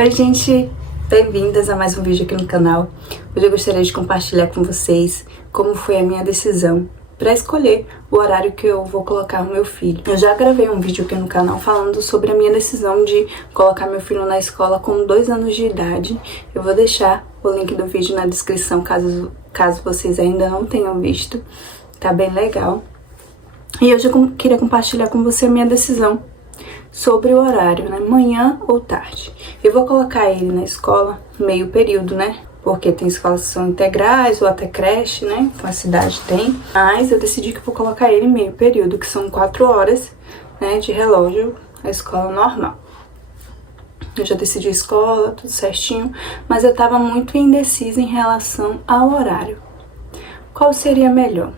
Oi gente, bem-vindas a mais um vídeo aqui no canal. Hoje eu gostaria de compartilhar com vocês como foi a minha decisão para escolher o horário que eu vou colocar o meu filho. Eu já gravei um vídeo aqui no canal falando sobre a minha decisão de colocar meu filho na escola com 2 anos de idade. Eu vou deixar o link do vídeo na descrição caso vocês ainda não tenham visto. Tá bem legal. E hoje eu queria compartilhar com você a minha decisão sobre o horário, né? Manhã ou tarde. Eu vou colocar ele na escola meio período, né? Porque tem escolas que são integrais ou até creche, né? Com a cidade tem. Mas eu decidi que vou colocar ele meio período, que são 4 horas, né? De relógio, a escola normal. Eu já decidi a escola, tudo certinho. Mas eu tava muito indecisa em relação ao horário. Qual seria melhor?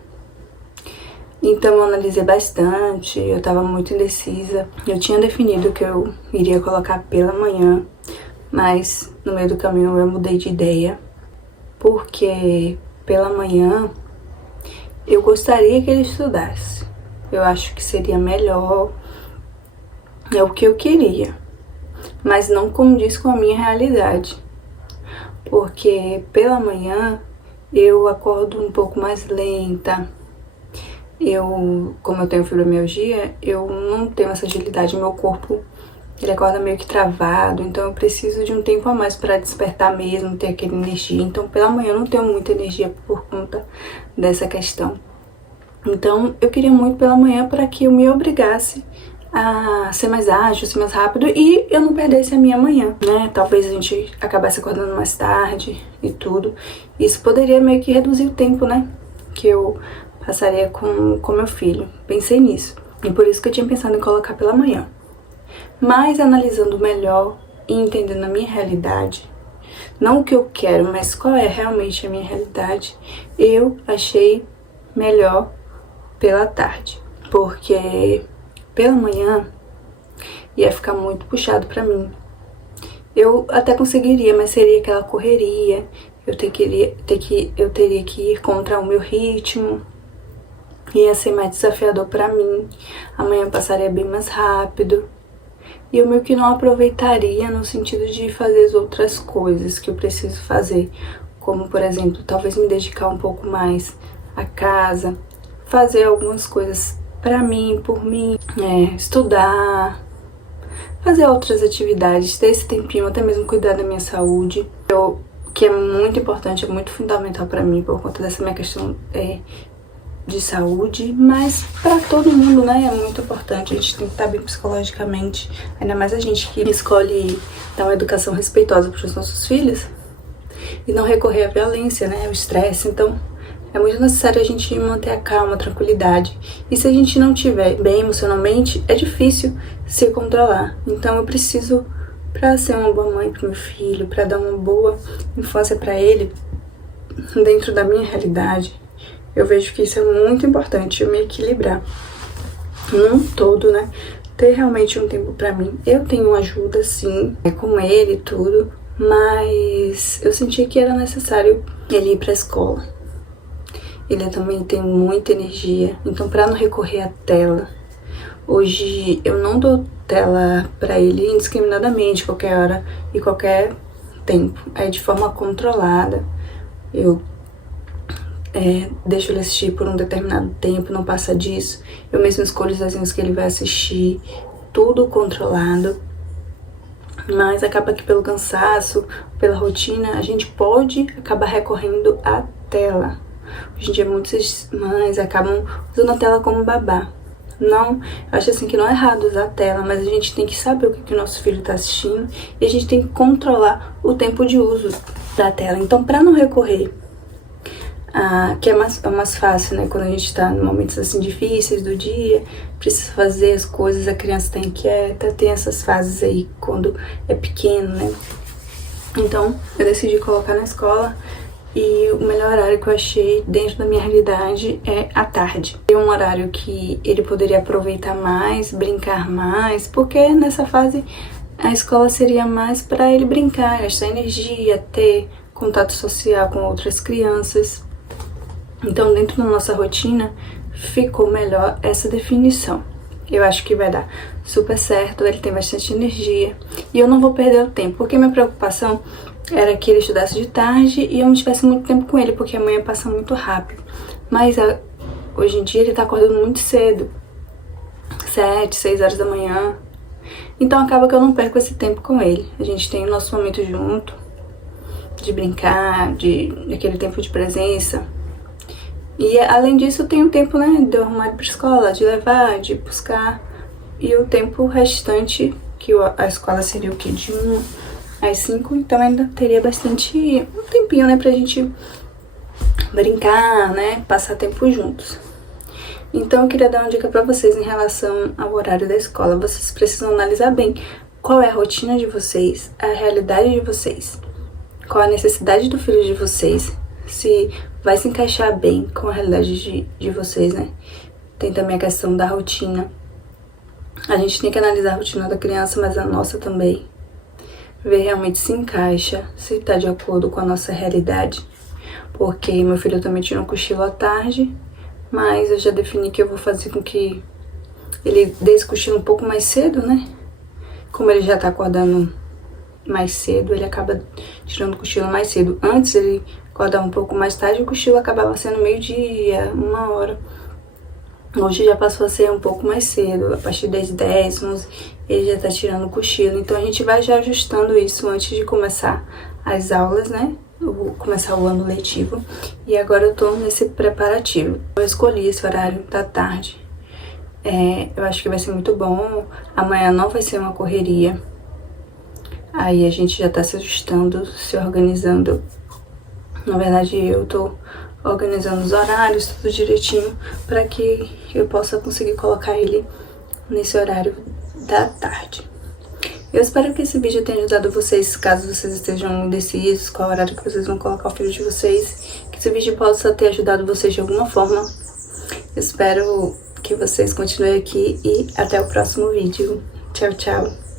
Então eu analisei bastante, eu tava muito indecisa. Eu tinha definido que eu iria colocar pela manhã, mas no meio do caminho eu mudei de ideia. Porque pela manhã eu gostaria que ele estudasse. Eu acho que seria melhor, é o que eu queria. Mas não condiz com a minha realidade. Porque pela manhã eu acordo um pouco mais lenta. Como eu tenho fibromialgia, eu não tenho essa agilidade, meu corpo, ele acorda meio que travado, então eu preciso de um tempo a mais para despertar mesmo, ter aquela energia. Então pela manhã eu não tenho muita energia por conta dessa questão. Então eu queria muito pela manhã para que eu me obrigasse a ser mais ágil, ser mais rápido e eu não perdesse a minha manhã, né? Talvez a gente acabasse acordando mais tarde e tudo. Isso poderia meio que reduzir o tempo, né? Que eu passaria com meu filho. Pensei nisso. E por isso que eu tinha pensado em colocar pela manhã. Mas analisando melhor e entendendo a minha realidade, não o que eu quero, mas qual é realmente a minha realidade, eu achei melhor pela tarde. Porque pela manhã ia ficar muito puxado pra mim. Eu até conseguiria, mas seria aquela correria. Eu teria que ir contra o meu ritmo. Ia ser mais desafiador pra mim. Amanhã passaria bem mais rápido. E eu meio que não aproveitaria no sentido de fazer as outras coisas que eu preciso fazer. Como, por exemplo, talvez me dedicar um pouco mais à casa. Fazer algumas coisas pra mim, por mim. Estudar. Fazer outras atividades. Ter esse tempinho, até mesmo cuidar da minha saúde. Que é muito importante, é muito fundamental pra mim por conta dessa minha questão de saúde, mas para todo mundo, né, é muito importante. A gente tem que estar bem psicologicamente, ainda mais a gente que escolhe dar uma educação respeitosa para os nossos filhos e não recorrer à violência, né, ao estresse. Então é muito necessário a gente manter a calma, a tranquilidade. E se a gente não estiver bem emocionalmente, é difícil se controlar. Então eu preciso, para ser uma boa mãe para meu filho, para dar uma boa infância para ele, dentro da minha realidade, eu vejo que isso é muito importante, eu me equilibrar num todo, né? Ter realmente um tempo pra mim. Eu tenho ajuda, sim, com ele e tudo, mas eu senti que era necessário ele ir pra escola. Ele também tem muita energia, então pra não recorrer à tela, hoje eu não dou tela pra ele indiscriminadamente, qualquer hora e qualquer tempo. É de forma controlada. Eu deixo ele assistir por um determinado tempo, não passa disso. Eu mesmo escolho os desenhos que ele vai assistir, tudo controlado. Mas acaba que pelo cansaço, pela rotina, a gente pode acabar recorrendo à tela. Hoje em dia muitas mães acabam usando a tela como babá. Não, eu acho assim que não é errado usar a tela, mas a gente tem que saber o que o nosso filho está assistindo e a gente tem que controlar o tempo de uso da tela. Então, para não recorrer que é mais fácil, né? Quando a gente tá em momentos assim difíceis do dia, precisa fazer as coisas, a criança tá inquieta, tem essas fases aí quando é pequeno, né? Então, eu decidi colocar na escola e o melhor horário que eu achei dentro da minha realidade é à tarde. É um horário que ele poderia aproveitar mais, brincar mais, porque nessa fase a escola seria mais para ele brincar, gastar energia, ter contato social com outras crianças. Então, dentro da nossa rotina, ficou melhor essa definição. Eu acho que vai dar super certo, ele tem bastante energia. E eu não vou perder o tempo, porque minha preocupação era que ele estudasse de tarde e eu não tivesse muito tempo com ele, porque amanhã passa muito rápido. Mas hoje em dia ele tá acordando muito cedo, 7, 6 horas da manhã. Então acaba que eu não perco esse tempo com ele. A gente tem o nosso momento junto, de brincar, aquele tempo de presença. E além disso tem o tempo, né, de eu arrumar ele pra escola, de levar, de buscar. E o tempo restante, que a escola seria o quê? De 1 às 5, então ainda teria bastante um tempinho, né, pra gente brincar, né, passar tempo juntos. Então eu queria dar uma dica pra vocês em relação ao horário da escola. Vocês precisam analisar bem qual é a rotina de vocês, a realidade de vocês, qual a necessidade do filho de vocês, se vai se encaixar bem com a realidade de vocês, né? Tem também a questão da rotina. A gente tem que analisar a rotina da criança, mas a nossa também. Ver realmente se encaixa, se tá de acordo com a nossa realidade. Porque meu filho também tira um cochilo à tarde, mas eu já defini que eu vou fazer com que ele dê esse cochilo um pouco mais cedo, né? Como ele já tá acordando mais cedo, ele acaba tirando o cochilo mais cedo. Antes ele acordava um pouco mais tarde, o cochilo acabava sendo meio-dia, 1 hora. Hoje já passou a ser um pouco mais cedo, a partir das 10, 11, ele já tá tirando o cochilo. Então a gente vai já ajustando isso antes de começar as aulas, né? Eu vou começar o ano letivo e agora eu tô nesse preparativo. Eu escolhi esse horário da tarde. Eu acho que vai ser muito bom. Amanhã não vai ser uma correria. Aí a gente já tá se ajustando, se organizando. Na verdade, eu tô organizando os horários, tudo direitinho, para que eu possa conseguir colocar ele nesse horário da tarde. Eu espero que esse vídeo tenha ajudado vocês, caso vocês estejam indecisos qual horário que vocês vão colocar o filho de vocês, que esse vídeo possa ter ajudado vocês de alguma forma. Eu espero que vocês continuem aqui e até o próximo vídeo. Tchau, tchau!